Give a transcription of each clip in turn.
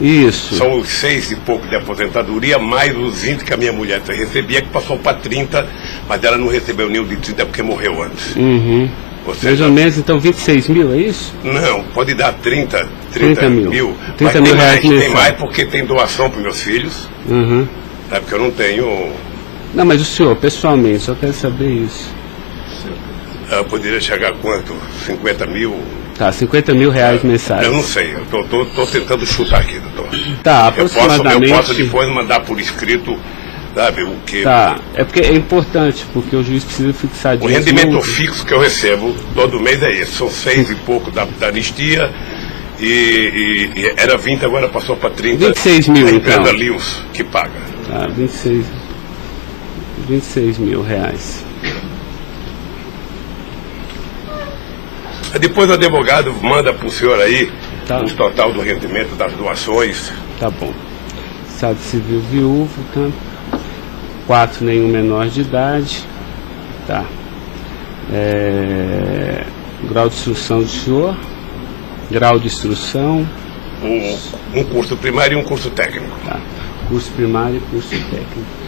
Isso. São os 6 e pouco de aposentadoria, mais os 20 que a minha mulher recebia, que passou para 30, mas ela não recebeu nenhum de 30 porque morreu antes. Mais ou menos, então, 26 mil, é isso? Não, pode dar 30 mil. 30 mil reais tem mais porque tem doação para meus filhos. Porque eu não tenho... Não, mas o senhor, pessoalmente, só quero saber isso. Eu poderia chegar a quanto? 50 mil? Tá, 50 mil reais mensais. Eu não sei, eu tô tentando chutar aqui, doutor. Tá, aproximadamente... Eu posso depois mandar por escrito, sabe, o que... Tá, é porque é importante, porque o juiz precisa fixar disso. O rendimento fixo que eu recebo todo mês é esse, são 6 e pouco da anistia e era 20, agora passou para 30. 26 mil, a então. empresa Lewis que paga. Tá, 26 mil reais. Depois o advogado manda para o senhor aí o total do rendimento das doações. Tá bom. Estado civil viúvo, tá? 4, nenhum menor de idade. Tá. Grau de instrução do senhor. Grau de instrução. Um curso primário e um curso técnico. Tá. Curso primário e curso técnico.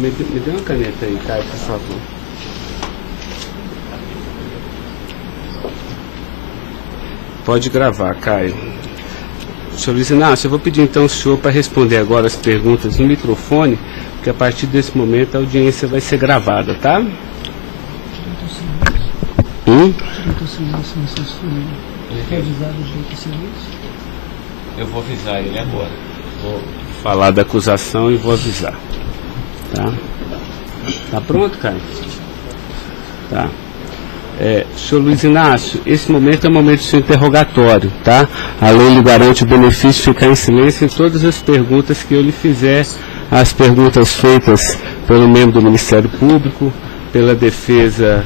Me dê uma caneta aí, Caio, por favor. Pode gravar, Caio. Senhor Luiz Inácio, eu vou pedir então ao senhor para responder agora as perguntas no microfone, porque a partir desse momento a audiência vai ser gravada, tá? Eu vou avisar ele agora. Vou falar da acusação e vou avisar. Tá? Tá pronto, Caio? Tá. Senhor Luiz Inácio, esse momento é o momento do seu interrogatório, tá? A lei lhe garante o benefício de ficar em silêncio em todas as perguntas que eu lhe fizer, as perguntas feitas pelo membro do Ministério Público, pela defesa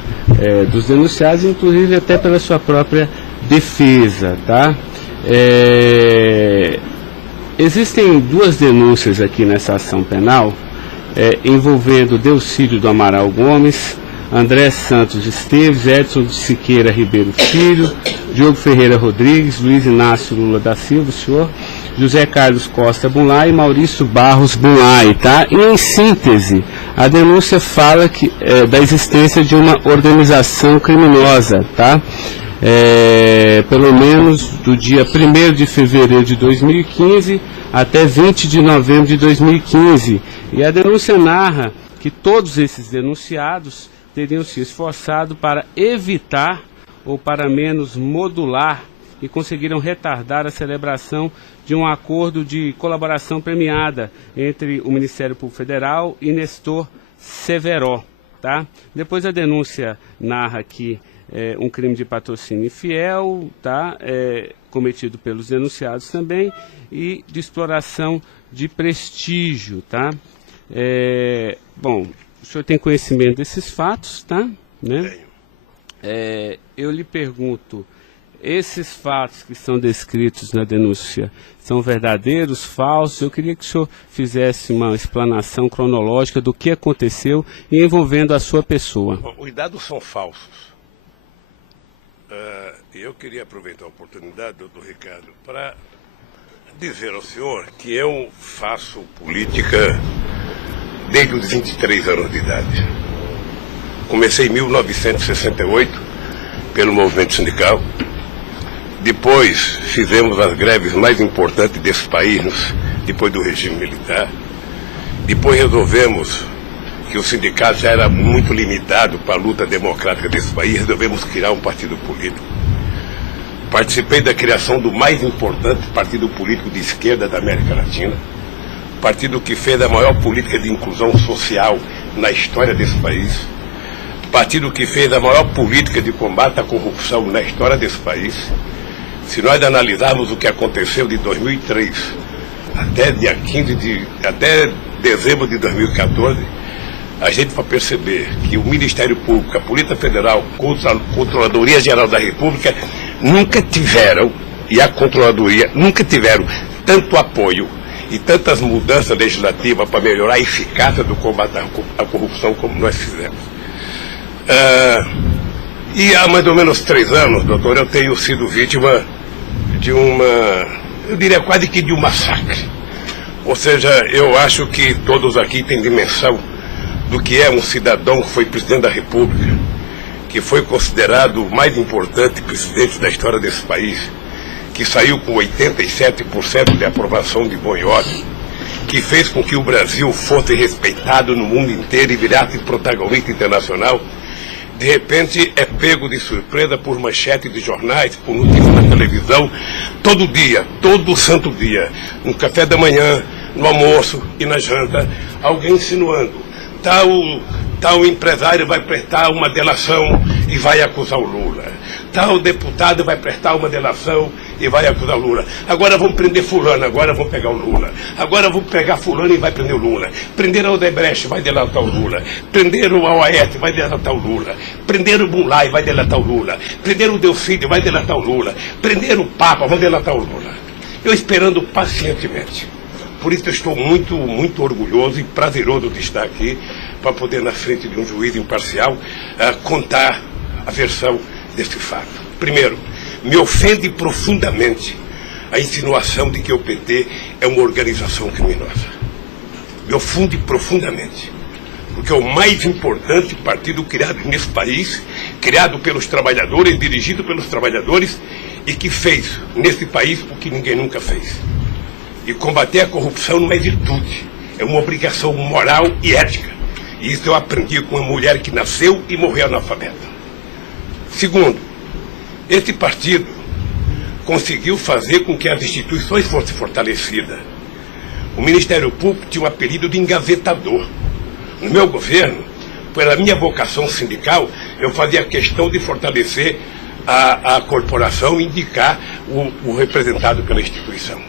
dos denunciados, inclusive até pela sua própria defesa, tá? Existem 2 denúncias aqui nessa ação penal, envolvendo Delcídio do Amaral Gomes, André Santos Esteves, Edson de Siqueira Ribeiro Filho, Diogo Ferreira Rodrigues, Luiz Inácio Lula da Silva, o senhor, José Carlos Costa Bunlai e Maurício Barros Bunlai, tá? E em síntese, a denúncia fala da existência de uma organização criminosa, tá? Pelo menos do dia 1º de fevereiro de 2015 até 20 de novembro de 2015. E a denúncia narra que todos esses denunciados teriam se esforçado para evitar ou para menos modular e conseguiram retardar a celebração de um acordo de colaboração premiada entre o Ministério Público Federal e Nestor Severo, tá? Depois a denúncia narra que um crime de patrocínio infiel, tá? Cometido pelos denunciados também, e de exploração de prestígio, tá? Bom, o senhor tem conhecimento desses fatos, tá? Né? Eu lhe pergunto, esses fatos que são descritos na denúncia são verdadeiros, falsos? Eu queria que o senhor fizesse uma explanação cronológica do que aconteceu e envolvendo a sua pessoa. Os dados são falsos. Eu queria aproveitar a oportunidade, doutor Ricardo, para dizer ao senhor que eu faço política desde os 23 anos de idade. Comecei em 1968 pelo movimento sindical. Depois fizemos as greves mais importantes desse país, depois do regime militar. Depois resolvemos que o sindicato já era muito limitado para a luta democrática desse país, resolvemos criar um partido político. Participei da criação do mais importante partido político de esquerda da América Latina, partido que fez a maior política de inclusão social na história desse país, partido que fez a maior política de combate à corrupção na história desse país. Se nós analisarmos o que aconteceu de 2003 até dezembro de 2014, a gente vai perceber que o Ministério Público, a Polícia Federal, a Controladoria Geral da República nunca tiveram, e a Controladoria nunca tiveram tanto apoio e tantas mudanças legislativas para melhorar a eficácia do combate à corrupção como nós fizemos. E há mais ou menos 3 anos, doutor, eu tenho sido vítima de eu diria quase que de um massacre. Ou seja, eu acho que todos aqui têm dimensão do que é um cidadão que foi presidente da República, que foi considerado o mais importante presidente da história desse país, que saiu com 87% de aprovação de bom e ódio, que fez com que o Brasil fosse respeitado no mundo inteiro e virasse protagonista internacional. De repente é pego de surpresa por manchete de jornais, por notícias na televisão, todo dia, todo santo dia, no café da manhã, no almoço e na janta, alguém insinuando, tal empresário vai prestar uma delação e vai acusar o Lula. Tal deputado vai prestar uma delação e vai acusar o Lula. Agora vão prender fulano, agora vão pegar o Lula. Agora vão pegar fulano e vai prender o Lula. Prender o Odebrecht, vai delatar o Lula. Prender o Aoeste, vai delatar o Lula. Prender o Bunlai, vai delatar o Lula. Prender o Delcídio, vai delatar o Lula. Prender o Papa, vai delatar o Lula. Eu esperando pacientemente. Por isso eu estou muito, muito orgulhoso e prazeroso de estar aqui para poder, na frente de um juiz imparcial, contar a versão desse fato. Primeiro, me ofende profundamente a insinuação de que o PT é uma organização criminosa. Me ofende profundamente, porque é o mais importante partido criado nesse país, criado pelos trabalhadores, dirigido pelos trabalhadores, e que fez nesse país o que ninguém nunca fez. E combater a corrupção não é virtude, é uma obrigação moral e ética. E isso eu aprendi com uma mulher que nasceu e morreu analfabeta. Segundo, esse partido conseguiu fazer com que as instituições fossem fortalecidas. O Ministério Público tinha um apelido de engavetador. No meu governo, pela minha vocação sindical, eu fazia questão de fortalecer a corporação e indicar o representado pela instituição.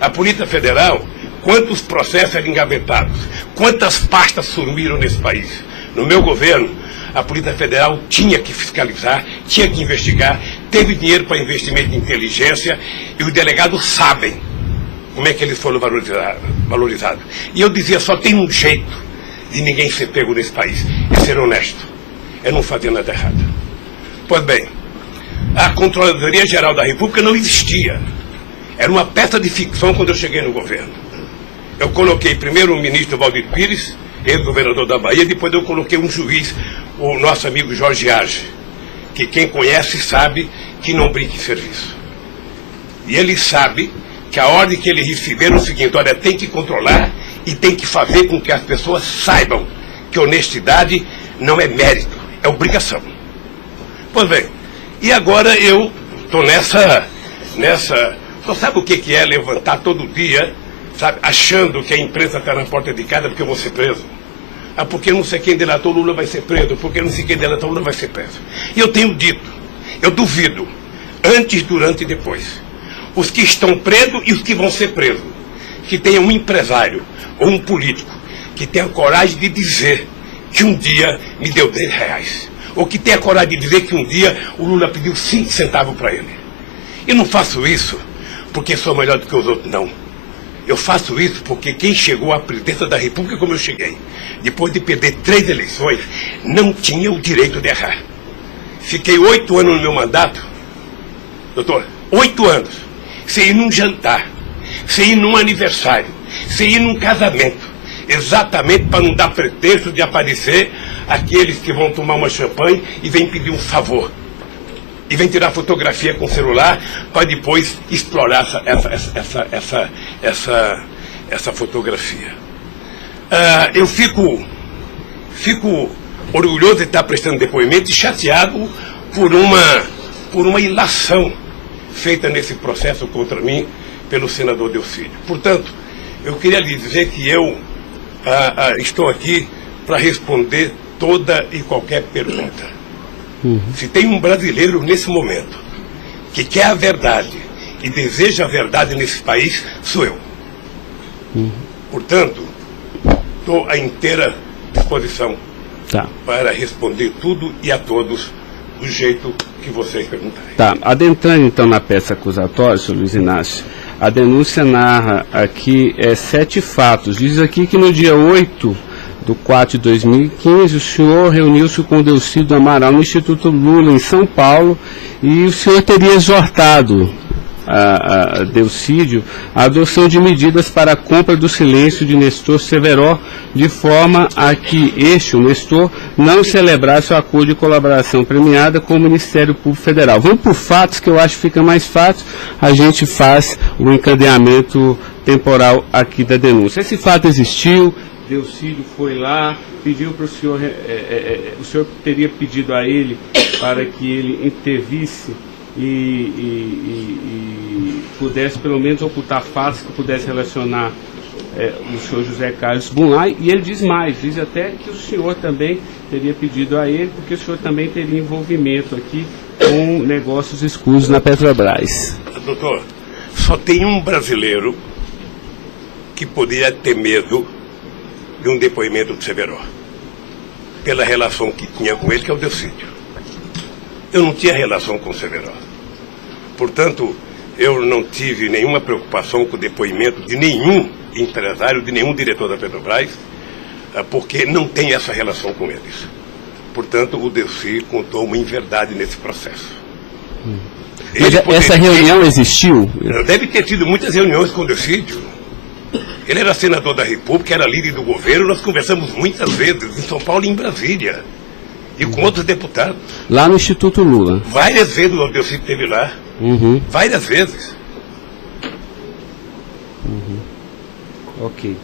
A Polícia Federal, quantos processos eram engavetados, quantas pastas sumiram nesse país. No meu governo, a Polícia Federal tinha que fiscalizar, tinha que investigar, teve dinheiro para investimento em inteligência e os delegados sabem como é que eles foram valorizados. E eu dizia, só tem um jeito de ninguém ser pego nesse país, é ser honesto, é não fazer nada errado. Pois bem, a Controladoria Geral da República não existia. Era uma peça de ficção quando eu cheguei no governo. Eu coloquei primeiro o ministro Valdir Pires, ex-governador da Bahia, depois eu coloquei um juiz, o nosso amigo Jorge Arge, que quem conhece sabe que não brinca em serviço. E ele sabe que a ordem que ele recebeu é o seguinte, olha, tem que controlar e tem que fazer com que as pessoas saibam que honestidade não é mérito, é obrigação. Pois bem, e agora eu estou nessa... Você sabe o que é levantar todo dia, sabe, achando que a imprensa está na porta de casa porque eu vou ser preso? Ah, porque não sei quem delatou Lula vai ser preso, porque não sei quem delatou Lula vai ser preso. E eu tenho dito, eu duvido, antes, durante e depois, os que estão presos e os que vão ser presos, que tenha um empresário ou um político que tenha coragem de dizer que um dia me deu R$10, ou que tenha coragem de dizer que um dia o Lula pediu 5 centavos para ele. Eu não faço isso porque sou melhor do que os outros, não. Eu faço isso porque quem chegou à presidência da República como eu cheguei, depois de perder 3 eleições, não tinha o direito de errar. Fiquei 8 anos no meu mandato, doutor, 8 anos, sem ir num jantar, sem ir num aniversário, sem ir num casamento, exatamente para não dar pretexto de aparecer aqueles que vão tomar uma champanhe e vêm pedir um favor. E vem tirar fotografia com o celular para depois explorar essa fotografia. Eu fico orgulhoso de estar prestando depoimento e chateado por uma ilação feita nesse processo contra mim pelo senador Delcídio. Portanto, eu queria lhe dizer que eu estou aqui para responder toda e qualquer pergunta. Se tem um brasileiro nesse momento que quer a verdade e deseja a verdade nesse país, sou eu. Portanto, estou à inteira disposição para responder tudo e a todos do jeito que vocês perguntarem. Tá, adentrando então na peça acusatória, senhor Luiz Inácio, A denúncia narra aqui 7 fatos. Diz aqui que no dia 8/4/2015, o senhor reuniu-se com Delcídio Amaral no Instituto Lula, em São Paulo, e o senhor teria exortado a Delcídio a adoção de medidas para a compra do silêncio de Nestor Severo, de forma a que o Nestor, não celebrasse o acordo de colaboração premiada com o Ministério Público Federal. Vamos por fatos, que eu acho que fica mais fácil, a gente faz o encadeamento temporal aqui da denúncia. Esse fato existiu, Delcídio foi lá, pediu para o senhor, o senhor teria pedido a ele para que ele intervisse e pudesse pelo menos ocultar fatos que pudesse relacionar o senhor José Carlos Bunlai, e ele diz mais, diz até que o senhor também teria pedido a ele, porque o senhor também teria envolvimento aqui com negócios escusos na Petrobras. Doutor, só tem um brasileiro que poderia ter medo de um depoimento do Severo, pela relação que tinha com ele, que é o Delcídio. Eu não tinha relação com o Severo. Portanto, eu não tive nenhuma preocupação com o depoimento de nenhum empresário, de nenhum diretor da Petrobras, porque não tem essa relação com eles. Portanto, o Delcídio contou uma inverdade nesse processo. Mas essa reunião existiu? Deve ter tido muitas reuniões com o Delcídio. Ele era senador da República, era líder do governo, nós conversamos muitas vezes, em São Paulo e em Brasília, e com outros deputados. Lá no Instituto Lula? Várias vezes o Delcídio esteve lá. Várias vezes. Ok.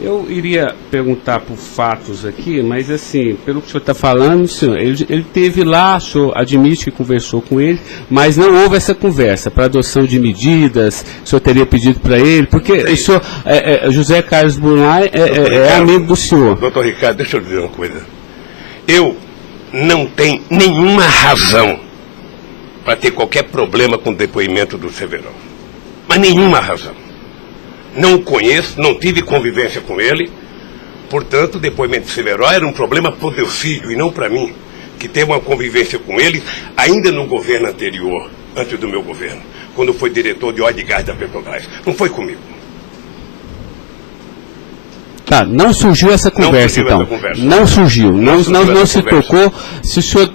Eu iria perguntar por fatos aqui, mas assim, pelo que o senhor está falando, senhor, ele teve lá, o senhor admite que conversou com ele, mas não houve essa conversa para adoção de medidas, o senhor teria pedido para ele, porque o senhor, José Carlos Bunlai é amigo do senhor. Doutor Ricardo, deixa eu dizer uma coisa. Eu não tenho nenhuma razão para ter qualquer problema com o depoimento do Severo. Mas nenhuma razão. Não o conheço, não tive convivência com ele. Portanto, o depoimento do Severo era um problema para o Delcídio e não para mim, que teve uma convivência com ele ainda no governo anterior, antes do meu governo, quando foi diretor de óleo e gás da Petrobras. Não foi comigo. Tá, não surgiu essa conversa, então. Não surgiu, não se tocou. Se o senhor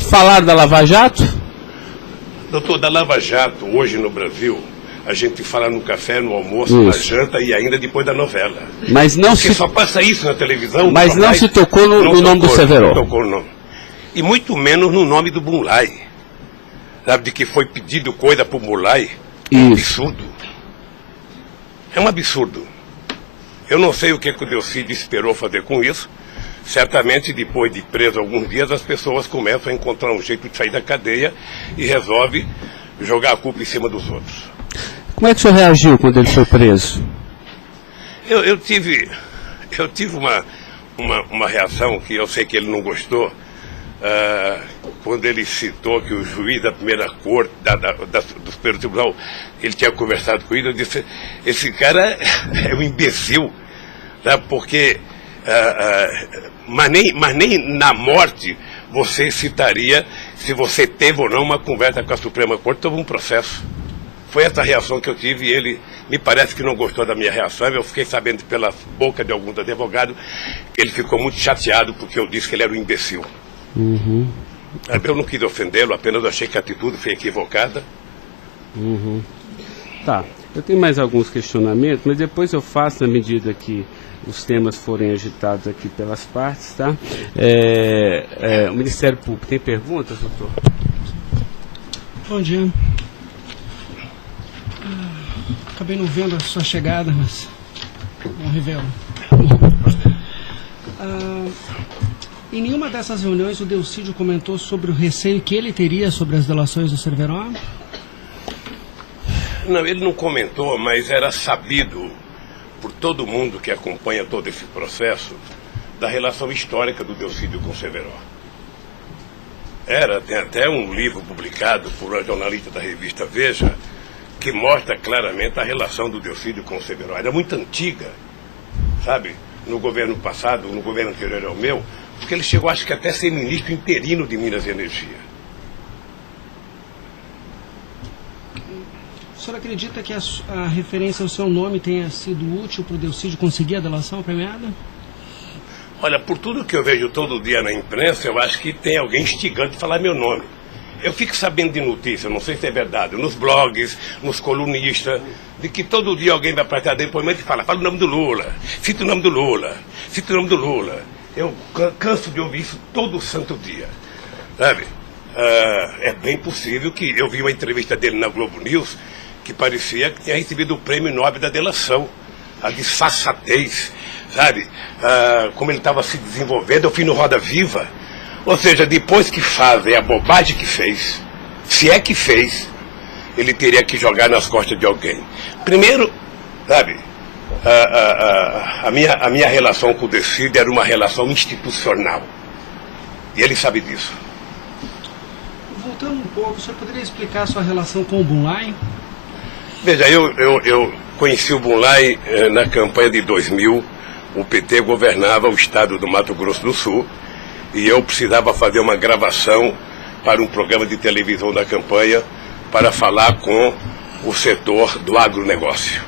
falaram da Lava Jato? Doutor, da Lava Jato, hoje no Brasil, a gente fala no café, no almoço, na janta e ainda depois da novela. Mas não porque só passa isso na televisão. Mas não se tocou no nome do Severo. Não tocou no nome. E muito menos no nome do Bunlai. Sabe, de que foi pedido coisa para o Bunlai? É um absurdo. É um absurdo. Eu não sei o que o Delcídio esperou fazer com isso. Certamente, depois de preso alguns dias, as pessoas começam a encontrar um jeito de sair da cadeia e resolve jogar a culpa em cima dos outros. Como é que o senhor reagiu quando ele foi preso? Eu tive uma reação que eu sei que ele não gostou, quando ele citou que o juiz da primeira corte, do Superior Tribunal, ele tinha conversado com ele. Eu disse, esse cara é um imbecil, tá? Porque mas nem na morte você citaria se você teve ou não uma conversa com a Suprema Corte sobre um processo. Foi essa reação que eu tive e ele me parece que não gostou da minha reação. Eu fiquei sabendo pela boca de alguns advogados que ele ficou muito chateado porque eu disse que ele era um imbecil. Eu não quis ofendê-lo, apenas achei que a atitude foi equivocada. Tá, eu tenho mais alguns questionamentos, mas depois eu faço na medida que os temas forem agitados aqui pelas partes, tá? O Ministério Público tem perguntas, doutor? Bom dia. Acabei não vendo a sua chegada, mas não revelo. Em nenhuma dessas reuniões o Delcídio comentou sobre o receio que ele teria sobre as delações do Severo? Não, ele não comentou, mas era sabido por todo mundo que acompanha todo esse processo da relação histórica do Delcídio com o Severo. Tem até um livro publicado por uma jornalista da revista Veja que mostra claramente a relação do Delcídio com o Severo. Era muito antiga, sabe? No governo passado, no governo anterior ao meu, porque ele chegou, acho que até a ser ministro interino de Minas e Energia. senhor acredita que a referência ao seu nome tenha sido útil para o Delcídio conseguir a delação premiada? Olha, por tudo que eu vejo todo dia na imprensa, eu acho que tem alguém instigando a falar meu nome. Eu fico sabendo de notícias, não sei se é verdade, nos blogs, nos colunistas, de que todo dia alguém vai prestar depoimento e fala o nome do Lula, cita o nome do Lula, cita o nome do Lula. Eu canso de ouvir isso todo santo dia, sabe? É bem possível que eu vi uma entrevista dele na Globo News que parecia que tinha recebido o prêmio Nobel da delação, a disfarçatez, sabe? Como ele estava se desenvolvendo, eu fui no Roda Viva. Ou seja, depois que fazem a bobagem que fez, se é que fez, ele teria que jogar nas costas de alguém. Primeiro, sabe, a minha relação com o Delcídio era uma relação institucional. E ele sabe disso. Voltando um pouco, o senhor poderia explicar a sua relação com o Bunlai? Veja, eu conheci o Bunlai na campanha de 2000. O PT governava o estado do Mato Grosso do Sul e eu precisava fazer uma gravação para um programa de televisão da campanha para falar com o setor do agronegócio.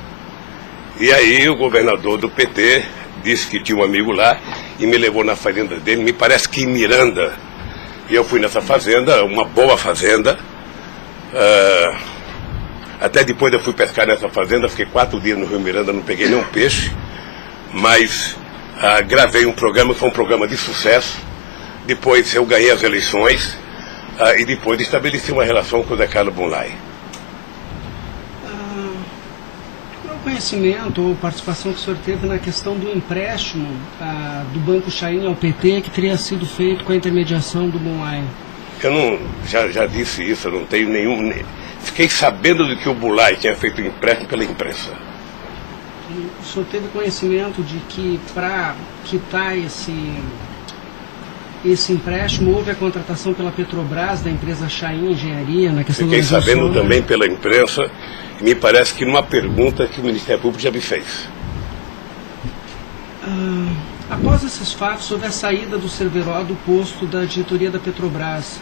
E aí o governador do PT disse que tinha um amigo lá e me levou na fazenda dele, me parece que em Miranda. E eu fui nessa fazenda, uma boa fazenda. Até depois eu fui pescar nessa fazenda, fiquei 4 dias no Rio Miranda, não peguei nenhum peixe. Mas gravei um programa, foi um programa de sucesso. Depois eu ganhei as eleições e depois estabeleci uma relação com o Zé Carlos Bunlai. Qual o conhecimento ou participação que o senhor teve na questão do empréstimo do Banco Chain ao PT que teria sido feito com a intermediação do Bunlai? Eu não, já disse isso, eu não tenho nenhum... Fiquei sabendo de que o Bunlai tinha feito um empréstimo pela imprensa. O senhor teve conhecimento de que para quitar esse empréstimo houve a contratação pela Petrobras da empresa Chain Engenharia na questão Fiquei da sabendo também pela imprensa e me parece que numa pergunta que o Ministério Público já me fez. Após esses fatos, sobre a saída do Cerveró do posto da diretoria da Petrobras,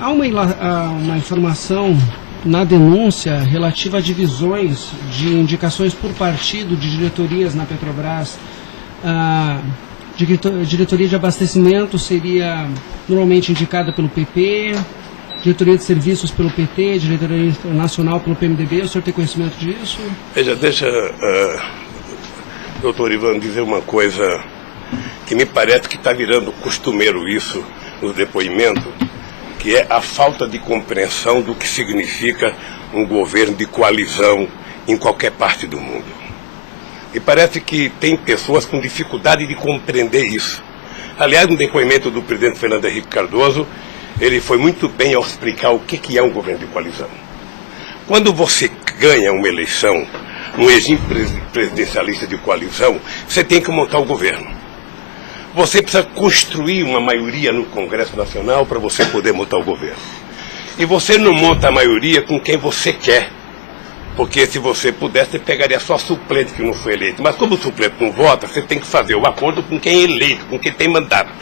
há uma informação na denúncia relativa a divisões de indicações por partido de diretorias na Petrobras. A diretoria de abastecimento seria normalmente indicada pelo PP, diretoria de serviços pelo PT, diretoria nacional pelo PMDB. O senhor tem conhecimento disso? Veja, deixa, doutor Ivan, dizer uma coisa que me parece que está virando costumeiro isso no depoimento, que é a falta de compreensão do que significa um governo de coalizão em qualquer parte do mundo. E parece que tem pessoas com dificuldade de compreender isso. Aliás, no depoimento do presidente Fernando Henrique Cardoso, ele foi muito bem ao explicar o que é um governo de coalizão. Quando você ganha uma eleição, um regime presidencialista de coalizão, você tem que montar o governo. Você precisa construir uma maioria no Congresso Nacional para você poder montar o governo. E você não monta a maioria com quem você quer. Porque se você pudesse, você pegaria só suplente que não foi eleito. Mas como o suplente não vota, você tem que fazer o acordo com quem é eleito, com quem tem mandato.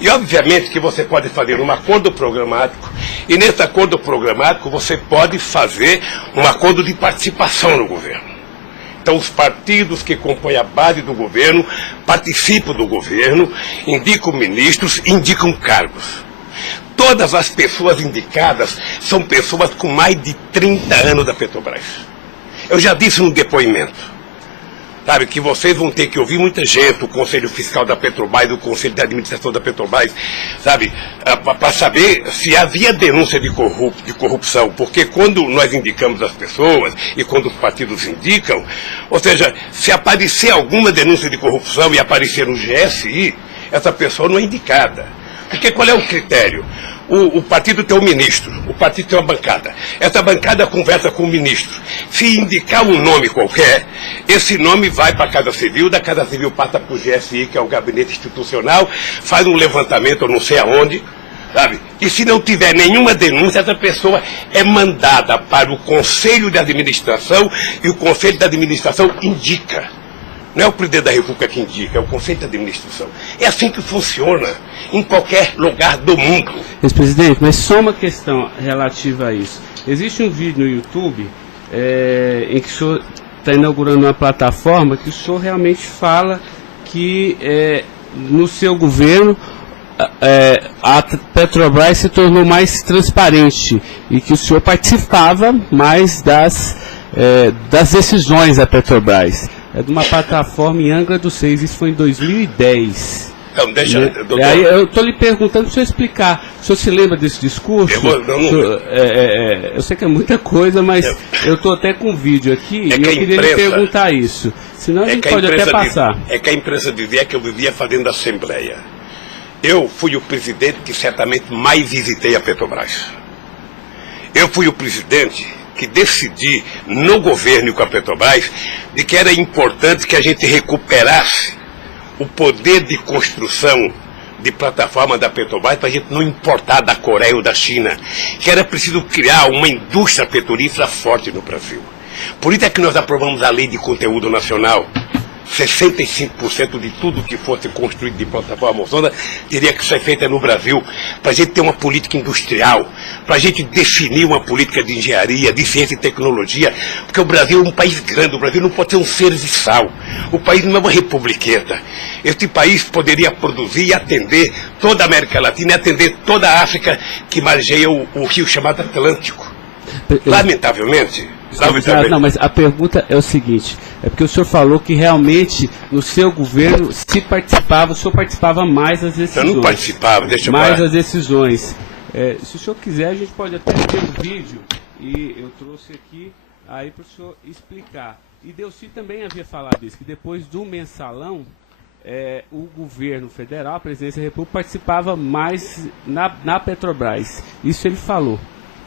E obviamente que você pode fazer um acordo programático, e nesse acordo programático você pode fazer um acordo de participação no governo. Então os partidos que compõem a base do governo participam do governo, indicam ministros, indicam cargos. Todas as pessoas indicadas são pessoas com mais de 30 anos da Petrobras. Eu já disse no depoimento, sabe, que vocês vão ter que ouvir muita gente, o Conselho Fiscal da Petrobras, o Conselho de Administração da Petrobras, sabe, para saber se havia denúncia de corrupção, porque quando nós indicamos as pessoas e quando os partidos indicam, ou seja, se aparecer alguma denúncia de corrupção e aparecer no GSI, essa pessoa não é indicada. Porque qual é o critério? O partido tem um ministro, o partido tem uma bancada. Essa bancada conversa com o ministro. Se indicar um nome qualquer, esse nome vai para a Casa Civil, da Casa Civil passa para o GSI, que é o Gabinete Institucional, faz um levantamento, eu não sei aonde, sabe? E se não tiver nenhuma denúncia, essa pessoa é mandada para o Conselho de Administração e o Conselho de Administração indica. Não é o presidente da República que indica, é o Conselho de Administração. É assim que funciona em qualquer lugar do mundo. Ex-presidente, mas só uma questão relativa a isso. Existe um vídeo no YouTube em que o senhor está inaugurando uma plataforma que o senhor realmente fala que no seu governo a Petrobras se tornou mais transparente e que o senhor participava mais das decisões da Petrobras. É de uma plataforma em Angra dos Reis, isso foi em 2010. Então, deixa, doutor. Aí eu estou lhe perguntando para o senhor explicar. O senhor se lembra desse discurso? Eu sei que é muita coisa, mas eu estou até com um vídeo aqui e eu queria lhe perguntar isso. Senão a gente pode até passar. É que a imprensa dizia que eu vivia fazendo assembleia. Eu fui o presidente que certamente mais visitei a Petrobras. Eu fui o presidente que decidi no governo e com a Petrobras de que era importante que a gente recuperasse o poder de construção de plataforma da Petrobras para a gente não importar da Coreia ou da China, que era preciso criar uma indústria petrolífera forte no Brasil. Por isso é que nós aprovamos a Lei de Conteúdo Nacional. 65% de tudo que fosse construído de plataforma sonda teria que ser feita no Brasil, para a gente ter uma política industrial, para a gente definir uma política de engenharia, de ciência e tecnologia, porque o Brasil é um país grande, o Brasil não pode ser um serviçal, o país não é uma republiqueta. Este país poderia produzir e atender toda a América Latina e atender toda a África que margeia o rio chamado Atlântico. Lamentavelmente. Não, mas a pergunta é o seguinte, é porque o senhor falou que realmente no seu governo se participava, o senhor participava mais das decisões. Eu não participava, deixa eu mais falar. das decisões. Se o senhor quiser, a gente pode até ter um vídeo, e eu trouxe aqui aí para o senhor explicar. E Delcy também havia falado isso, que depois do mensalão, o governo federal, a presidência da República, participava mais na Petrobras. Isso ele falou.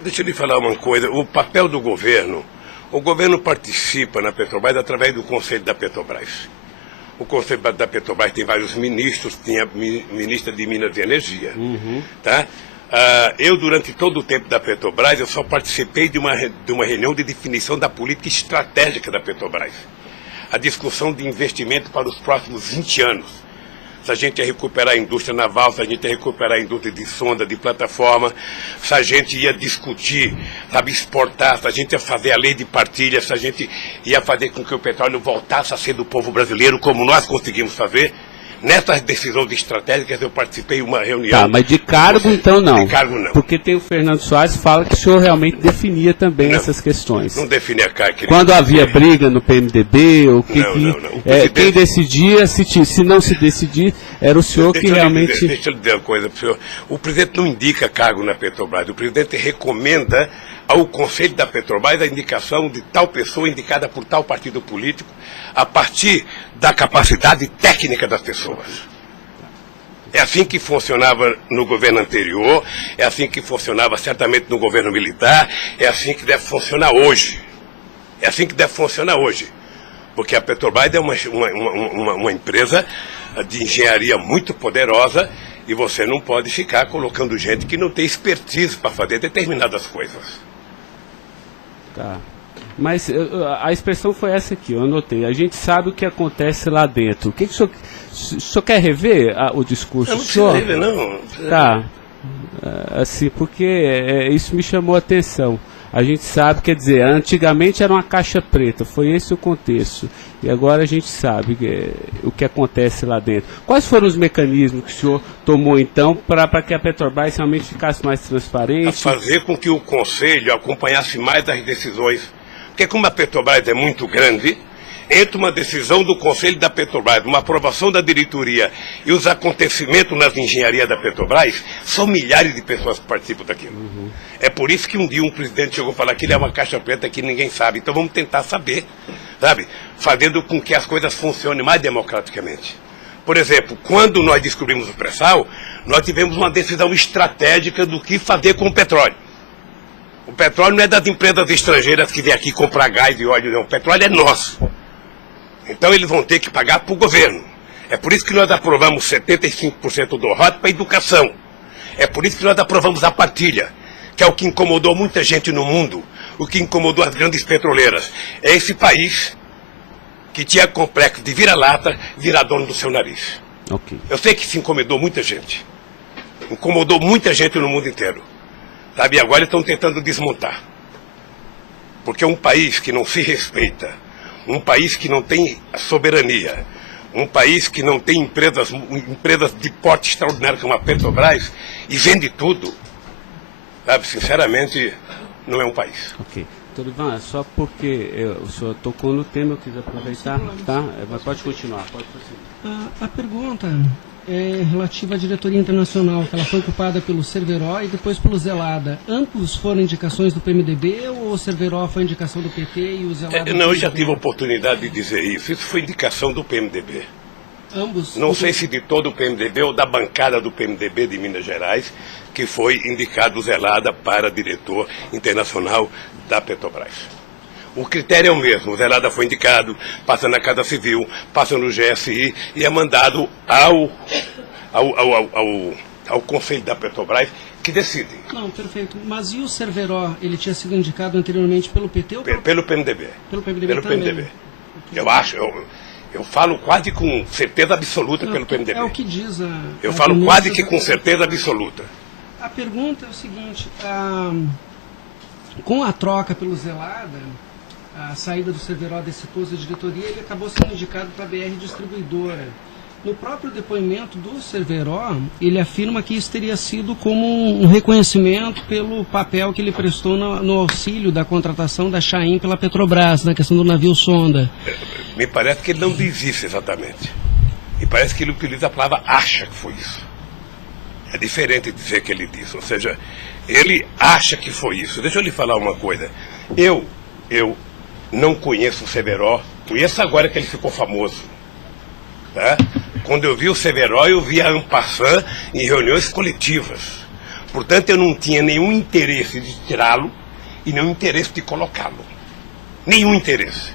Deixa eu lhe falar uma coisa, o papel do governo, o governo participa na Petrobras através do Conselho da Petrobras. O Conselho da Petrobras tem vários ministros, tinha ministra de Minas e Energia. Tá? Eu, durante todo o tempo da Petrobras, eu só participei de uma reunião de definição da política estratégica da Petrobras. A discussão de investimento para os próximos 20 anos. Se a gente ia recuperar a indústria naval, se a gente ia recuperar a indústria de sonda, de plataforma, se a gente ia discutir, sabe, exportar, se a gente ia fazer a lei de partilha, se a gente ia fazer com que o petróleo voltasse a ser do povo brasileiro, como nós conseguimos fazer. Nessas decisões estratégicas eu participei de uma reunião. Tá, mas de cargo então não. De cargo não. Porque tem o Fernando Soares que fala que o senhor realmente definia também essas questões. Não definia cargo. Quando havia briga no PMDB, ou quem decidia, se não se decidir, era o senhor que realmente... Deixa eu lhe dizer uma coisa para o senhor. O presidente não indica cargo na Petrobras, o presidente recomenda ao Conselho da Petrobras a indicação de tal pessoa indicada por tal partido político a partir da capacidade técnica das pessoas. É assim que funcionava no governo anterior, é assim que funcionava certamente no governo militar, é assim que deve funcionar hoje. É assim que deve funcionar hoje. Porque a Petrobras é uma empresa de engenharia muito poderosa e você não pode ficar colocando gente que não tem expertise para fazer determinadas coisas. Tá. Mas a expressão foi essa aqui, eu anotei. A gente sabe o que acontece lá dentro. O que o senhor quer rever o discurso? Eu não preciso rever, não. Tá. Assim, porque isso me chamou a atenção. A gente sabe, quer dizer, antigamente era uma caixa preta, foi esse o contexto. E agora a gente sabe o que acontece lá dentro. Quais foram os mecanismos que o senhor tomou, então, para que a Petrobras realmente ficasse mais transparente? A fazer com que o Conselho acompanhasse mais as decisões. Porque como a Petrobras é muito grande, entre uma decisão do Conselho da Petrobras, uma aprovação da diretoria e os acontecimentos nas engenharias da Petrobras, são milhares de pessoas que participam daquilo. É por isso que um dia um presidente chegou a falar que ele é uma caixa preta que ninguém sabe. Então vamos tentar saber, sabe? Fazendo com que as coisas funcionem mais democraticamente. Por exemplo, quando nós descobrimos o pré-sal, nós tivemos uma decisão estratégica do que fazer com o petróleo. O petróleo não é das empresas estrangeiras que vêm aqui comprar gás e óleo, não. O petróleo é nosso. Então eles vão ter que pagar para o governo. É por isso que nós aprovamos 75% do ROT para a educação. É por isso que nós aprovamos a partilha, que é o que incomodou muita gente no mundo, o que incomodou as grandes petroleiras. É esse país que tinha complexo de vira-lata, virar dono do seu nariz. Ok. Eu sei que isso incomodou muita gente. Incomodou muita gente no mundo inteiro. Sabe, e agora estão tentando desmontar. Porque um país que não se respeita, um país que não tem soberania, um país que não tem empresas de porte extraordinário como a Petrobras e vende tudo, sabe, sinceramente, não é um país. Ok. Doutor Ivan, só porque o senhor tocou no tema, eu quis aproveitar, tá? Mas pode continuar, pode prosseguir. A pergunta é relativa à diretoria internacional, que ela foi ocupada pelo Cerveró e depois pelo Zelada. Ambos foram indicações do PMDB ou o Cerveró foi indicação do PT e o Zelada... Não, eu já tive a oportunidade de dizer isso. Isso foi indicação do PMDB. Ambos? Não sei se de todo o PMDB ou da bancada do PMDB de Minas Gerais, que foi indicado o Zelada para diretor internacional da Petrobras. O critério é o mesmo. O Zelada foi indicado, passa na Casa Civil, passa no GSI e é mandado ao Conselho da Petrobras, que decide. Não, perfeito. Mas e o Cerveró? Ele tinha sido indicado anteriormente pelo PT ou pelo PMDB? Pelo PMDB pelo também. PMDB. Eu acho, eu falo quase com certeza absoluta pelo PMDB. É o que diz Eu falo quase que com certeza absoluta. A pergunta é o seguinte, com a troca pelo Zelada, a saída do Cerveró desse posto de diretoria, ele acabou sendo indicado para a BR Distribuidora. No próprio depoimento do Cerveró, ele afirma que isso teria sido como um reconhecimento pelo papel que ele prestou no auxílio da contratação da Chain pela Petrobras, na questão do navio sonda. Me parece que ele não diz isso exatamente. Me parece que ele utiliza a palavra acha que foi isso. É diferente de dizer que ele disse. Ou seja, ele acha que foi isso. Deixa eu lhe falar uma coisa. Eu não conheço o Cerveró. Conheço agora que ele ficou famoso. Tá? Quando eu vi o Cerveró, eu vi a en passant em reuniões coletivas. Portanto, eu não tinha nenhum interesse de tirá-lo e nenhum interesse de colocá-lo. Nenhum interesse.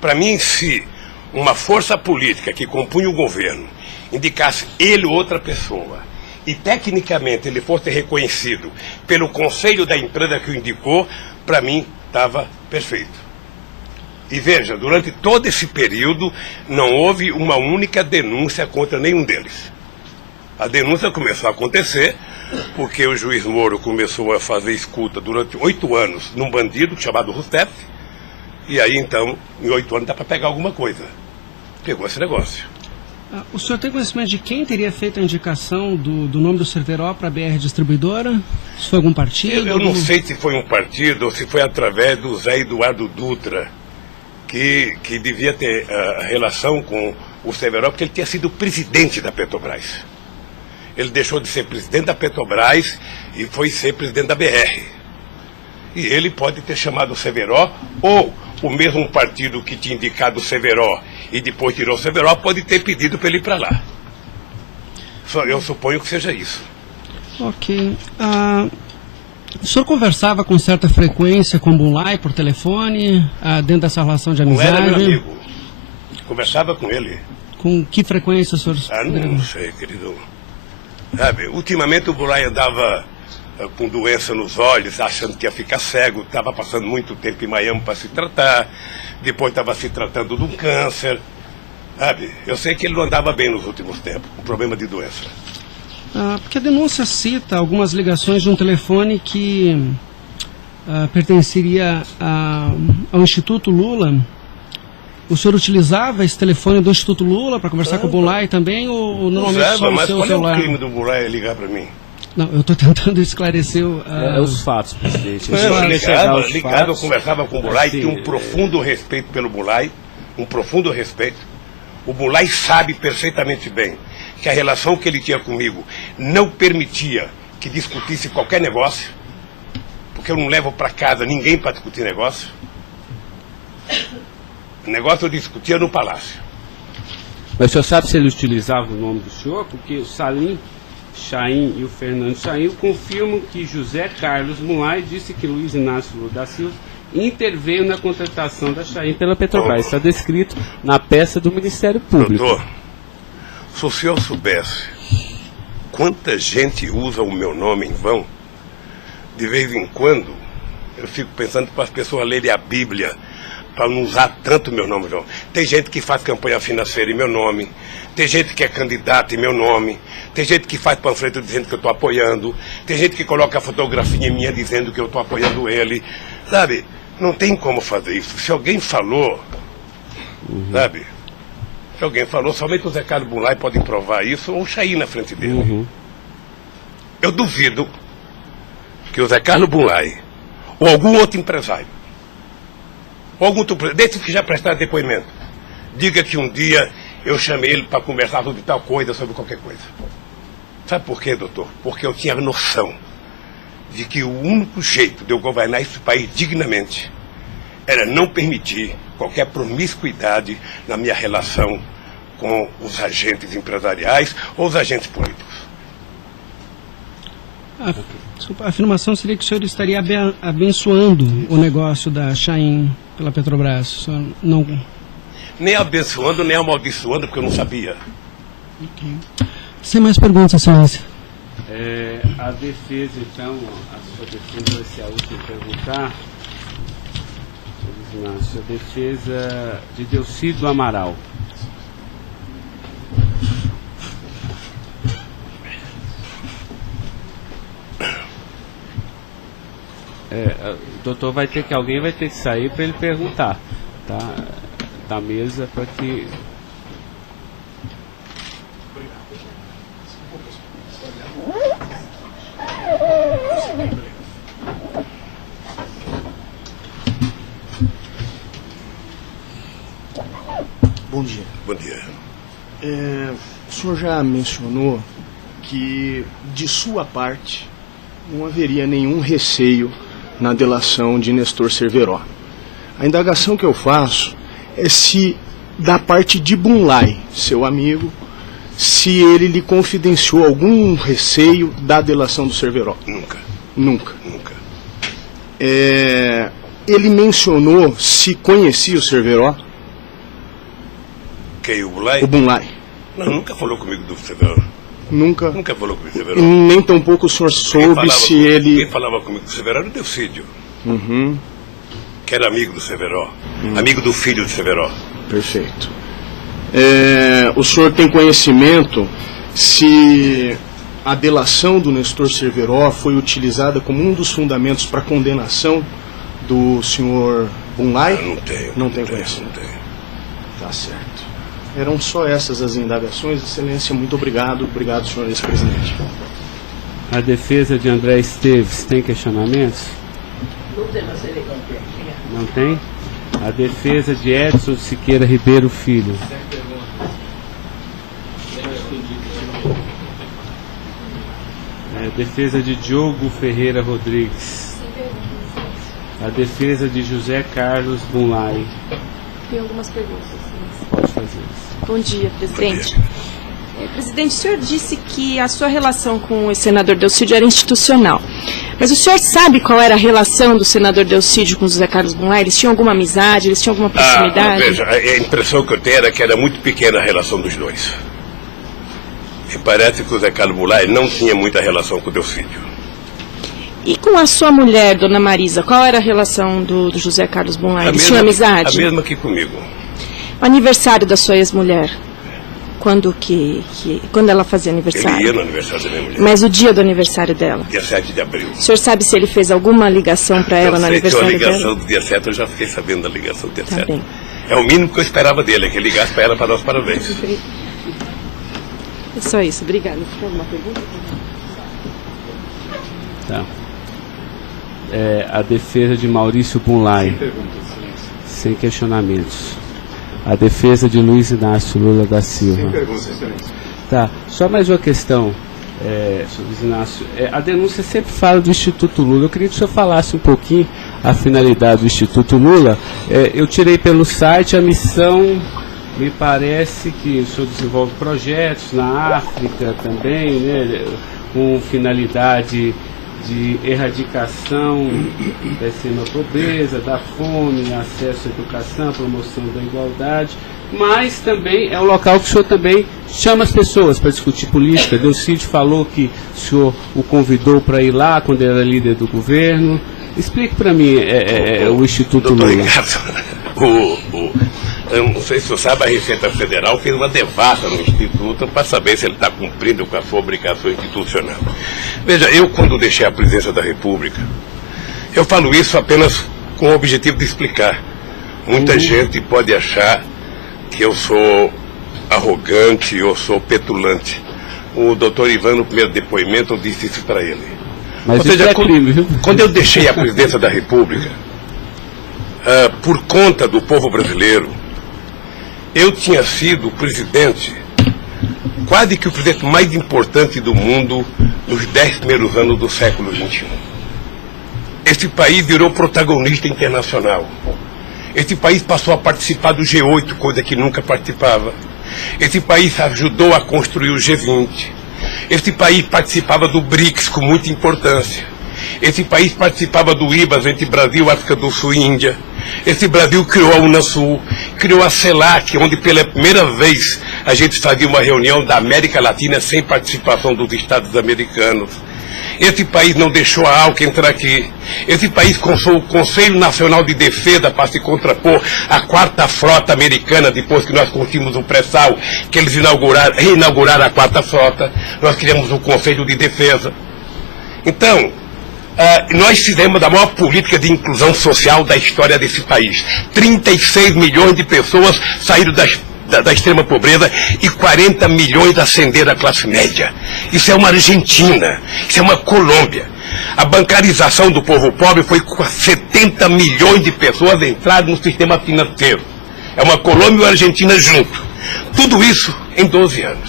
Para mim, se uma força política que compunha o governo indicasse ele ou outra pessoa e tecnicamente ele fosse reconhecido pelo conselho da empresa que o indicou, para mim estava perfeito. E veja, durante todo esse período não houve uma única denúncia contra nenhum deles. A denúncia começou a acontecer porque o juiz Moro começou a fazer escuta durante 8 anos num bandido chamado Rousseff, e aí então, em 8 anos dá para pegar alguma coisa. Pegou esse negócio. O senhor tem conhecimento de quem teria feito a indicação do nome do Cerveró para a BR Distribuidora? Se foi algum partido? Eu não sei se foi um partido ou se foi através do Zé Eduardo Dutra, que devia ter relação com o Cerveró, porque ele tinha sido presidente da Petrobras. Ele deixou de ser presidente da Petrobras e foi ser presidente da BR. E ele pode ter chamado o Cerveró, ou o mesmo partido que tinha indicado o Cerveró e depois tirou o Cerveró pode ter pedido para ele ir para lá. Eu suponho que seja isso. Ok. O senhor conversava com certa frequência com o Bulay por telefone, dentro dessa relação de amizade? Não era meu amigo. Conversava com ele. Com que frequência o senhor... Não sei, querido. Sabe, ultimamente o Bulay andava com doença nos olhos, achando que ia ficar cego, estava passando muito tempo em Miami para se tratar, depois estava se tratando de um câncer. Sabe, eu sei que ele não andava bem nos últimos tempos, com problema de doença. Porque a denúncia cita algumas ligações de um telefone que pertenceria ao Instituto Lula. O senhor utilizava esse telefone do Instituto Lula para conversar com o Bulay também, ou normalmente só no seu celular? Mas qual é o crime do Bulay ligar para mim? Não, eu estou tentando esclarecer os fatos, presidente. Eu conversava com o Bulay, tinha um profundo respeito pelo Bulay, um profundo respeito. O Bulay sabe perfeitamente bem que a relação que ele tinha comigo não permitia que discutisse qualquer negócio, porque eu não levo para casa ninguém para discutir negócio. O negócio eu discutia no palácio. Mas o senhor sabe se ele utilizava o nome do senhor? Porque o Salim Chain e o Fernando Chain confirmam que José Carlos Mulay disse que Luiz Inácio Lula da Silva interveio na contratação da Chain pela Petrobras. Está descrito na peça do Ministério Público. Doutor, se o senhor soubesse quanta gente usa o meu nome em vão, de vez em quando eu fico pensando para as pessoas lerem a Bíblia para não usar tanto meu nome, não. Tem gente que faz campanha financeira em meu nome, tem gente que é candidato em meu nome, tem gente que faz panfleto dizendo que eu estou apoiando, tem gente que coloca a fotografia minha dizendo que eu estou apoiando ele, sabe? Não tem como fazer isso. Se alguém falou, sabe? Se alguém falou, somente o Zé Carlos Bunlai pode provar isso, ou o Chaim na frente dele. Eu duvido que o Zé Carlos Bunlai, ou algum outro empresário, ou algum outro, desses que já prestaram depoimento, diga que um dia eu chamei ele para conversar sobre tal coisa, sobre qualquer coisa. Sabe por quê, doutor? Porque eu tinha noção de que o único jeito de eu governar esse país dignamente era não permitir qualquer promiscuidade na minha relação com os agentes empresariais ou os agentes políticos. Desculpa, a afirmação seria que o senhor estaria abençoando o negócio da Chaim pela Petrobras. O senhor não... Nem abençoando, nem amaldiçoando, porque eu não sabia. Sem mais perguntas, excelência. A defesa, então, a sua defesa vai ser a última a perguntar. A defesa de Delcídio Amaral. O doutor alguém vai ter que sair para ele perguntar, tá? Da mesa para que... Bom dia. Bom dia. O senhor já mencionou que, de sua parte, não haveria nenhum receio na delação de Nestor Cerveró. A indagação que eu faço é se, da parte de Bunlai, seu amigo, se ele lhe confidenciou algum receio da delação do Cerveró. Nunca. Nunca. Nunca. Ele mencionou se conhecia o Cerveró? Quem, o Bunlai? O Bunlai. Não, nunca falou comigo do Cerveró. Nunca? Nunca falou comigo do Cerveró. Nem tampouco o senhor soube se ele... Quem falava comigo do Cerveró era o Delcídio. Que era amigo do Cerveró. Amigo do filho do Cerveró. Perfeito. O senhor tem conhecimento se a delação do Nestor Cerveró foi utilizada como um dos fundamentos para a condenação do senhor Bunlai? Não tenho. Não tem conhecimento. Não tenho. Tá certo. Eram só essas as indagações. Excelência, muito obrigado. Obrigado, senhor ex-presidente. A defesa de André Esteves tem questionamentos? Não tem? A defesa de Edson Siqueira Ribeiro Filho. A defesa de Diogo Ferreira Rodrigues. A defesa de José Carlos Bunlai. Tem algumas perguntas. Pode fazer isso. Bom dia, presidente. Presidente, o senhor disse que a sua relação com o senador Delcídio era institucional. Mas o senhor sabe qual era a relação do senador Delcídio com o José Carlos Bunlai? Eles tinham alguma amizade? Eles tinham alguma proximidade? Veja, a impressão que eu tenho era que era muito pequena a relação dos dois. E parece que o José Carlos Bunlai não tinha muita relação com o Delcídio. E com a sua mulher, dona Marisa, qual era a relação do José Carlos Bunlai? Eles tinham amizade? A mesma que comigo. O aniversário da sua ex-mulher? Quando ela fazia aniversário? Ele ia no aniversário da minha mulher. Mas o dia do aniversário dela? Dia 7 de abril. O senhor sabe se ele fez alguma ligação para ela no aniversário dela? A ligação do dia 7, eu já fiquei sabendo da ligação do dia 7. Bem. É o mínimo que eu esperava dele, que ele ligasse para ela para dar os parabéns. É só isso, obrigada. Tem alguma pergunta? Tá. A defesa de Maurício Bunlai. Sem questionamentos. A defesa de Luiz Inácio Lula da Silva. Sem perguntas, excelência. Tá, só mais uma questão, Luiz Inácio. A denúncia sempre fala do Instituto Lula. Eu queria que o senhor falasse um pouquinho a finalidade do Instituto Lula. Eu tirei pelo site a missão, me parece que o senhor desenvolve projetos na África também, né, com finalidade de erradicação da extrema pobreza, da fome, acesso à educação, promoção da igualdade, mas também é um local que o senhor também chama as pessoas para discutir política. Delcídio falou que o senhor o convidou para ir lá quando ele era líder do governo. Explique para mim o Instituto Lula. Eu não sei se você sabe, a Receita Federal fez uma devassa no Instituto para saber se ele está cumprindo com a sua obrigação institucional. Veja, eu quando deixei a presidência da República, eu falo isso apenas com o objetivo de explicar. Muita gente pode achar que eu sou arrogante, eu sou petulante. O doutor Ivan, no primeiro depoimento, eu disse isso para ele. Mas isso é crime, viu? Quando eu deixei a presidência da República, por conta do povo brasileiro, eu tinha sido o presidente, quase que o presidente mais importante do mundo nos 10 primeiros anos do século XXI. Esse país virou protagonista internacional. Esse país passou a participar do G8, coisa que nunca participava. Esse país ajudou a construir o G20. Esse país participava do BRICS com muita importância. Esse país participava do IBAS entre Brasil, África do Sul e Índia. Esse Brasil criou a Unasul, criou a CELAC, onde pela primeira vez a gente fazia uma reunião da América Latina sem participação dos Estados americanos. Esse país não deixou a ALCA entrar aqui. Esse país consultou o Conselho Nacional de Defesa para se contrapor à 4ª Frota Americana, depois que nós conseguimos o pré-sal, que eles reinauguraram a 4ª Frota. Nós criamos o Conselho de Defesa. Então, nós fizemos a maior política de inclusão social da história desse país. 36 milhões de pessoas saíram da extrema pobreza e 40 milhões ascenderam à classe média. Isso é uma Argentina, isso é uma Colômbia. A bancarização do povo pobre foi com 70 milhões de pessoas entraram no sistema financeiro. É uma Colômbia e uma Argentina junto. Tudo isso em 12 anos.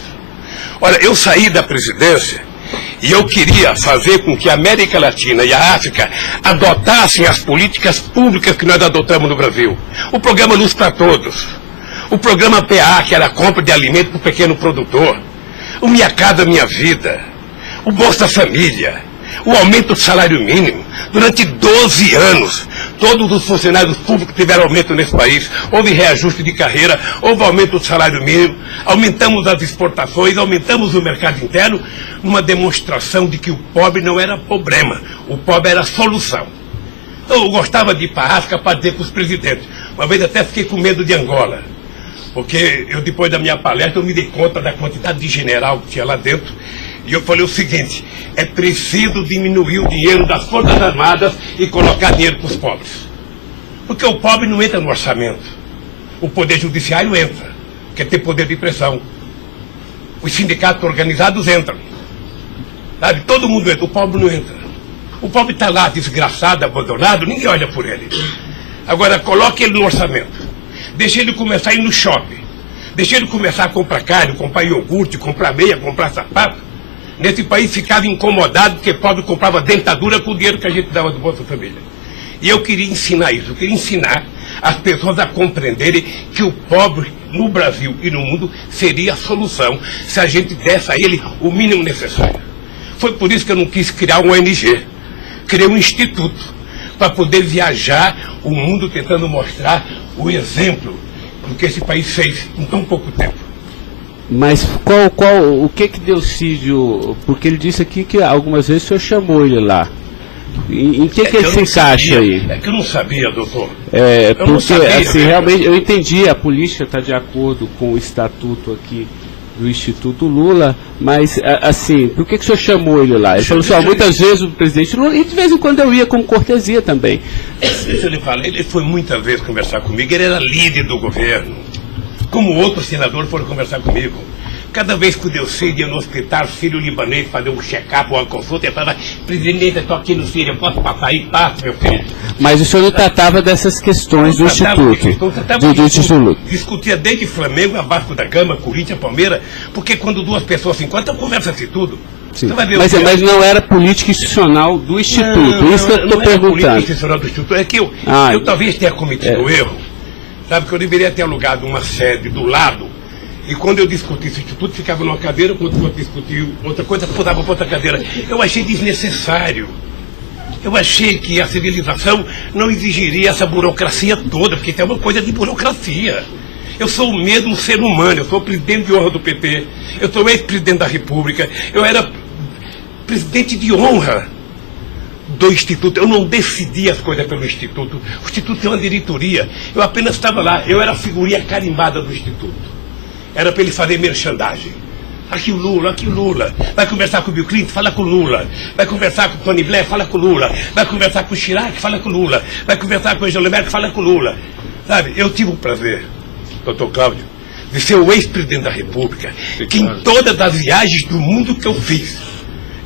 Olha, eu saí da presidência e eu queria fazer com que a América Latina e a África adotassem as políticas públicas que nós adotamos no Brasil. O programa Luz para Todos. O programa PA, que era a compra de alimento para o pequeno produtor. O Minha Casa Minha Vida. O Bolsa Família. O aumento do salário mínimo. Durante 12 anos, todos os funcionários públicos tiveram aumento nesse país. Houve reajuste de carreira, houve aumento do salário mínimo. Aumentamos as exportações, aumentamos o mercado interno, numa demonstração de que o pobre não era problema. O pobre era a solução. Eu gostava de ir para a África para dizer para os presidentes. Uma vez até fiquei com medo de Angola. Porque eu, depois da minha palestra, eu me dei conta da quantidade de general que tinha lá dentro. E eu falei o seguinte, é preciso diminuir o dinheiro das Forças Armadas e colocar dinheiro para os pobres. Porque o pobre não entra no orçamento. O Poder Judiciário entra, quer ter poder de pressão. Os sindicatos organizados entram. Sabe? Todo mundo entra, o pobre não entra. O pobre está lá, desgraçado, abandonado, ninguém olha por ele. Agora, coloque ele no orçamento. Deixa ele começar a ir no shopping. Deixa ele começar a comprar carne, comprar iogurte, comprar meia, comprar sapato. Nesse país ficava incomodado porque pobre comprava dentadura com o dinheiro que a gente dava do Bolsa Família. E eu queria ensinar isso. Eu queria ensinar as pessoas a compreenderem que o pobre no Brasil e no mundo seria a solução se a gente desse a ele o mínimo necessário. Foi por isso que eu não quis criar uma ONG. Criei um instituto para poder viajar o mundo tentando mostrar o exemplo do que esse país fez em tão pouco tempo. Mas o que Delcídio, porque ele disse aqui que algumas vezes o senhor chamou ele lá. Em que ele se encaixa aí? É que eu não sabia, doutor. Porque assim, realmente eu entendi, a política está de acordo com o estatuto aqui do Instituto Lula, mas assim, por que o senhor chamou ele lá? Ele falou assim, muitas vezes o presidente Lula, e de vez em quando eu ia como cortesia também. Deixa eu lhe falar, ele foi muitas vezes conversar comigo, ele era líder do governo, como outros senadores foram conversar comigo. Cada vez que o Delcídio ia no hospital, filho libanês, fazer um check-up ou uma consulta, ele falava, presidente, eu estou aqui no Síria, posso passar aí? Passa, meu filho. Mas o senhor não tratava dessas questões do Instituto? Do Instituto. Discutia desde Flamengo a Vasco da Gama, Corinthians, Palmeiras, porque quando duas pessoas se encontram, conversa-se tudo. Mas não era política institucional do Instituto, isso que eu estou perguntando. Não era política institucional do Instituto, é que eu talvez tenha cometido um erro, sabe, que eu deveria ter alugado uma sede do lado. E quando eu discuti esse instituto, ficava numa cadeira, quando eu discuti outra coisa, pulava para outra cadeira. Eu achei desnecessário. Eu achei que a civilização não exigiria essa burocracia toda, porque isso é uma coisa de burocracia. Eu sou o mesmo ser humano, eu sou presidente de honra do PT, eu sou ex-presidente da República, eu era presidente de honra do Instituto. Eu não decidi as coisas pelo Instituto. O Instituto é uma diretoria. Eu apenas estava lá. Eu era a figurinha carimbada do Instituto. Era para ele fazer merchandising. Aqui o Lula. Vai conversar com o Bill Clinton, fala com o Lula. Vai conversar com o Tony Blair, fala com o Lula. Vai conversar com o Chirac, fala com o Lula. Vai conversar com o Angela Merkel, fala com o Lula. Sabe, eu tive o prazer, doutor Cláudio, de ser o ex-presidente da República, que em todas as viagens do mundo que eu fiz,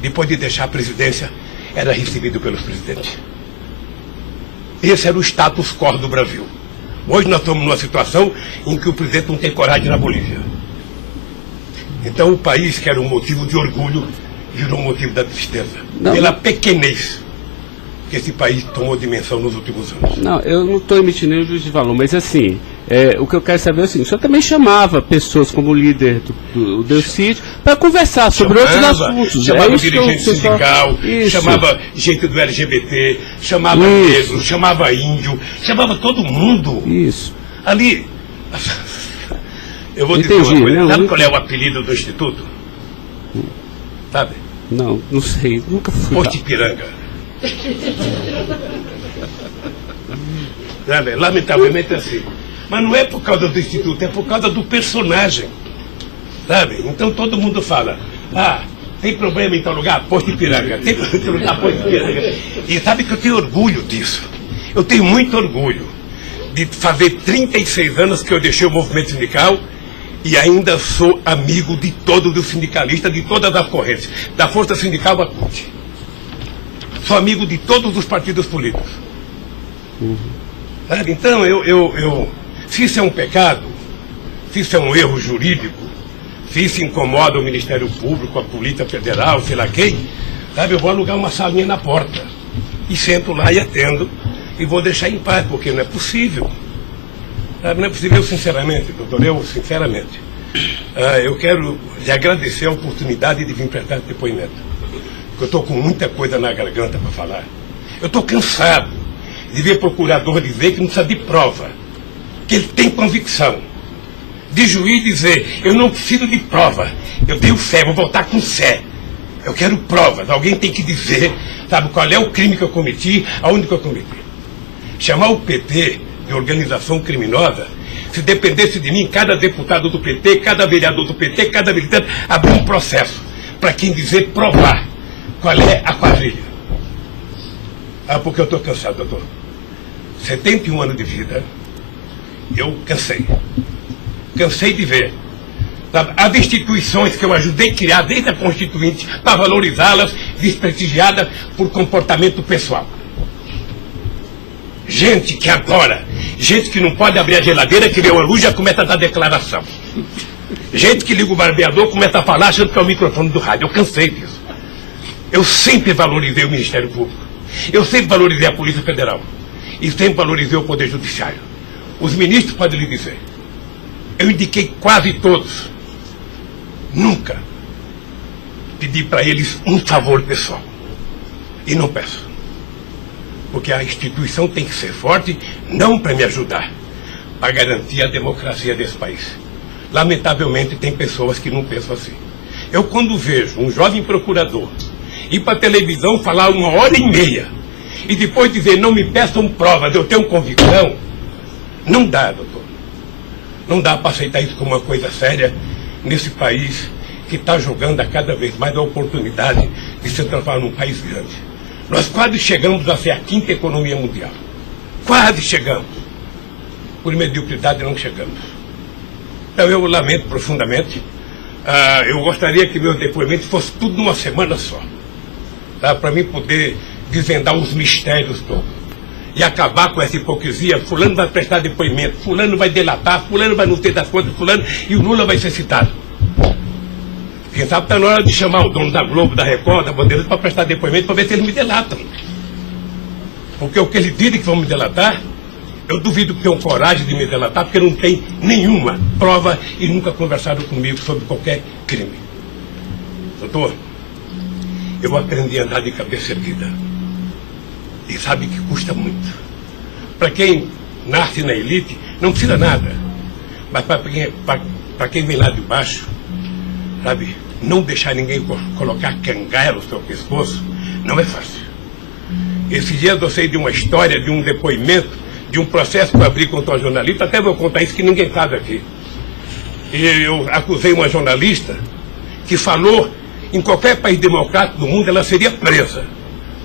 depois de deixar a presidência, era recebido pelos presidentes. Esse era o status quo do Brasil. Hoje nós estamos numa situação em que o presidente não tem coragem na Bolívia. Então o país, que era um motivo de orgulho, virou um motivo da tristeza. Pela pequenez que esse país tomou dimensão nos últimos anos. Não, eu não estou emitindo nenhum juízo de valor, mas assim, o que eu quero saber é o seguinte: o senhor também chamava pessoas como o líder do Delcídio para conversar sobre outros assuntos. Chamava dirigente sindical, chamava gente do LGBT, chamava negro, chamava índio, chamava todo mundo. Isso. Ali... Eu vou dizer uma coisa. Sabe qual é o apelido do Instituto? Sabe? Não sei. Nunca fui. Posto Ipiranga. Sabe? Lamentavelmente é assim. Mas não é por causa do Instituto, é por causa do personagem. Sabe? Então todo mundo fala: tem problema em tal lugar? Posto Ipiranga. Tem problema em tal lugar? Posto Ipiranga. E sabe que eu tenho orgulho disso. Eu tenho muito orgulho de fazer 36 anos que eu deixei o movimento sindical. E ainda sou amigo de todos os sindicalistas, de todas as correntes, da Força Sindical à CUT. Sou amigo de todos os partidos políticos. Então, se isso é um pecado, se isso é um erro jurídico, se isso incomoda o Ministério Público, a Polícia Federal, sei lá quem, eu vou alugar uma salinha na porta. E sento lá e atendo, e vou deixar em paz, porque não é possível. Não é possível, sinceramente, doutor, sinceramente, eu quero lhe agradecer a oportunidade de vir prestar esse depoimento. Porque eu estou com muita coisa na garganta para falar. Eu estou cansado de ver procurador dizer que não precisa de prova, que ele tem convicção. De juiz dizer: eu não preciso de prova, eu tenho fé, vou voltar com fé. Eu quero provas, alguém tem que dizer, qual é o crime que eu cometi, aonde que eu cometi. Chamar o PT de organização criminosa, se dependesse de mim, cada deputado do PT, cada vereador do PT, cada militante, abrir um processo para quem dizer, provar qual é a quadrilha. Porque eu estou cansado, doutor. 71 anos de vida, eu cansei. Cansei de ver as instituições que eu ajudei a criar desde a Constituinte, para valorizá-las, desprestigiadas por comportamento pessoal. Gente que adora, gente que não pode abrir a geladeira, que vê uma luz e já começa a dar declaração. Gente que liga o barbeador, começa a falar achando que é o microfone do rádio. Eu cansei disso. Eu sempre valorizei o Ministério Público. Eu sempre valorizei a Polícia Federal. E sempre valorizei o Poder Judiciário. Os ministros podem lhe dizer. Eu indiquei quase todos. Nunca pedi para eles um favor pessoal. E não peço. Porque a instituição tem que ser forte, não para me ajudar, para garantir a democracia desse país. Lamentavelmente, tem pessoas que não pensam assim. Eu, quando vejo um jovem procurador ir para a televisão falar 1h30 e depois dizer: não me peçam provas, eu tenho convicção, não dá, doutor. Não dá para aceitar isso como uma coisa séria nesse país que está jogando a cada vez mais a oportunidade de se transformar num país grande. Nós quase chegamos a ser a 5ª economia mundial. Quase chegamos. Por mediocridade não chegamos. Então eu lamento profundamente. Eu gostaria que meu depoimento fosse tudo numa semana só. Para mim poder desvendar os mistérios todos. E acabar com essa hipocrisia. Fulano vai prestar depoimento, fulano vai delatar, fulano vai não ter das contas, fulano, e o Lula vai ser citado. Quem sabe está na hora de chamar o dono da Globo, da Record, da Bandeirantes para prestar depoimento para ver se eles me delatam. Porque o que eles dizem que vão me delatar, eu duvido que tenham coragem de me delatar, porque não tem nenhuma prova e nunca conversaram comigo sobre qualquer crime. Doutor, eu aprendi a andar de cabeça erguida. E sabe que custa muito. Para quem nasce na elite, não precisa nada. Mas para quem vem lá de baixo, não deixar ninguém colocar cangaia no seu pescoço, não é fácil. Esse dia eu sei de uma história, de um depoimento, de um processo que eu abri contra uma jornalista, até vou contar isso que ninguém sabe aqui. E eu acusei uma jornalista que falou, em qualquer país democrático do mundo, ela seria presa,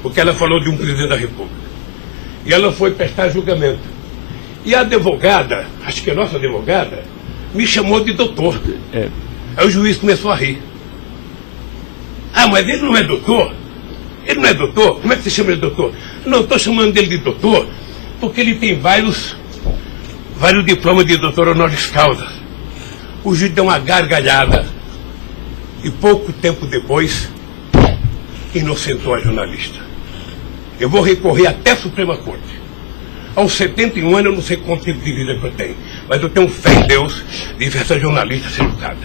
porque ela falou de um presidente da República. E ela foi prestar julgamento. E a advogada, acho que a nossa advogada, me chamou de doutor. Aí o juiz começou a rir. Ah, mas ele não é doutor? Ele não é doutor? Como é que você chama ele de doutor? Não, estou chamando dele de doutor porque ele tem vários diplomas de doutor honoris causa. O juiz deu uma gargalhada e pouco tempo depois inocentou a jornalista. Eu vou recorrer até a Suprema Corte. Aos 71 anos eu não sei quanto tempo de vida que eu tenho, mas eu tenho fé em Deus de ver essa jornalista ser educada.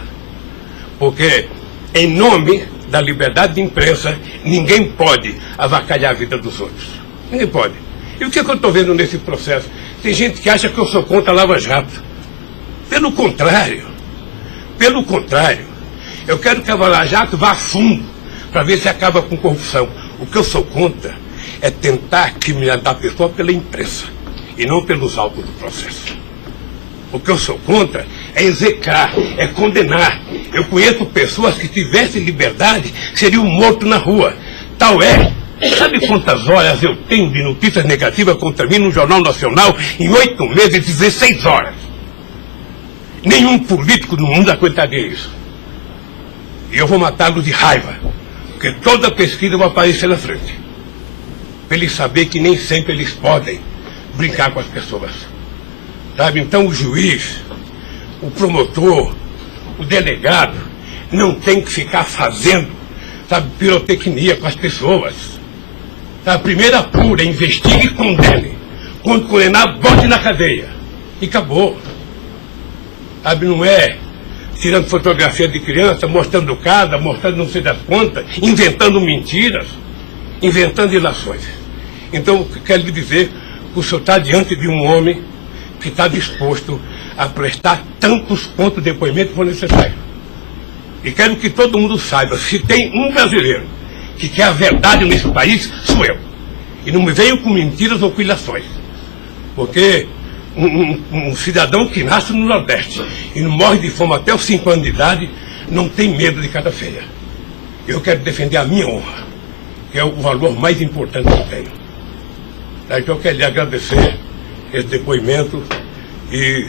Porque, em nome da liberdade de imprensa, ninguém pode avacalhar a vida dos outros. Ninguém pode. E o que eu estou vendo nesse processo? Tem gente que acha que eu sou contra a Lava Jato. Pelo contrário, eu quero que a Lava Jato vá a fundo para ver se acaba com corrupção. O que eu sou contra é tentar criminalizar a pessoa pela imprensa e não pelos autos do processo. O que eu sou contra é execrar, é condenar. Eu conheço pessoas que tivessem liberdade seriam mortos na rua. Tal é. Sabe quantas horas eu tenho de notícias negativas contra mim no Jornal Nacional em 8 meses, 16 horas? Nenhum político no mundo aguentaria isso. E eu vou matá-lo de raiva, porque toda pesquisa vai aparecer na frente. Para eles saberem que nem sempre eles podem brincar com as pessoas. Sabe? Então o juiz, o promotor, o delegado, não tem que ficar fazendo, sabe, pirotecnia com as pessoas. A primeira apura, investigue e condene. Quando condenar, bote na cadeia. E acabou. Sabe, não é tirando fotografia de criança, mostrando casa, mostrando não sei das quantas, inventando mentiras, inventando ilações. Então, eu quero lhe dizer que o senhor está diante de um homem que está disposto a prestar tantos quanto depoimentos for necessário. E quero que todo mundo saiba, se tem um brasileiro que quer a verdade nesse país, sou eu. E não me venham com mentiras ou com ilações. Porque um cidadão que nasce no Nordeste e não morre de fome até os 5 anos de idade, não tem medo de cara feia. Eu quero defender a minha honra, que é o valor mais importante que eu tenho. Então eu quero lhe agradecer esse depoimento e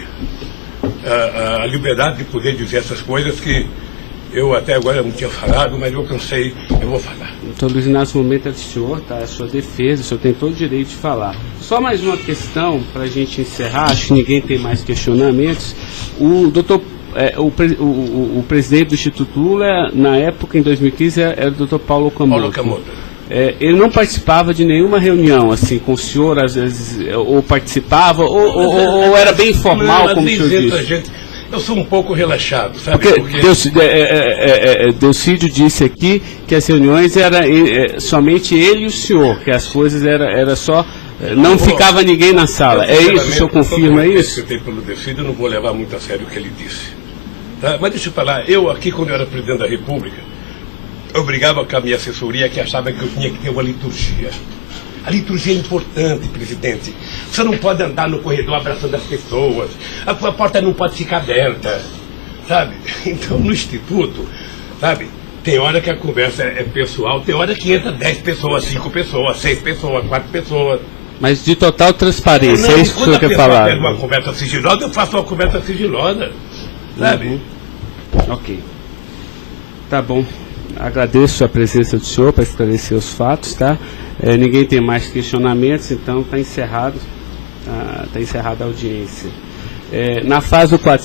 a liberdade de poder dizer essas coisas que eu até agora não tinha falado, mas eu cansei, eu vou falar. Doutor Luiz Inácio, o momento é do senhor, tá? É a sua defesa, o senhor tem todo o direito de falar. Só mais uma questão para a gente encerrar, acho que ninguém tem mais questionamentos. O presidente do Instituto Lula, na época, em 2015, era o doutor Paulo Camoto. Ele não participava de nenhuma reunião, assim, com o senhor, às vezes, ou participava, ou era bem informal, como o senhor disse? Eu sou um pouco relaxado, sabe? Porque Delcídio disse aqui que as reuniões eram somente ele e o senhor, que as coisas era só... Não ficava ninguém na sala. É isso? O senhor confirma isso? Eu tenho pelo Delcídio, eu não vou levar muito a sério o que ele disse. Tá? Mas deixa eu falar, eu aqui, quando eu era presidente da República, eu brigava com a minha assessoria que achava que eu tinha que ter uma liturgia. A liturgia é importante, presidente. Você não pode andar no corredor abraçando as pessoas. A porta não pode ficar aberta, sabe? Então, no Instituto, sabe, tem hora que a conversa é pessoal, tem hora que entra 10 pessoas, 5 pessoas, 6 pessoas, 4 pessoas. Mas de total transparência, é isso que o senhor quer falar? Quando eu pego uma conversa sigilosa, eu faço uma conversa sigilosa, sabe? Ok. Tá bom. Agradeço a presença do senhor para esclarecer os fatos, tá? Ninguém tem mais questionamentos, então está encerrado a audiência. Na fase do 4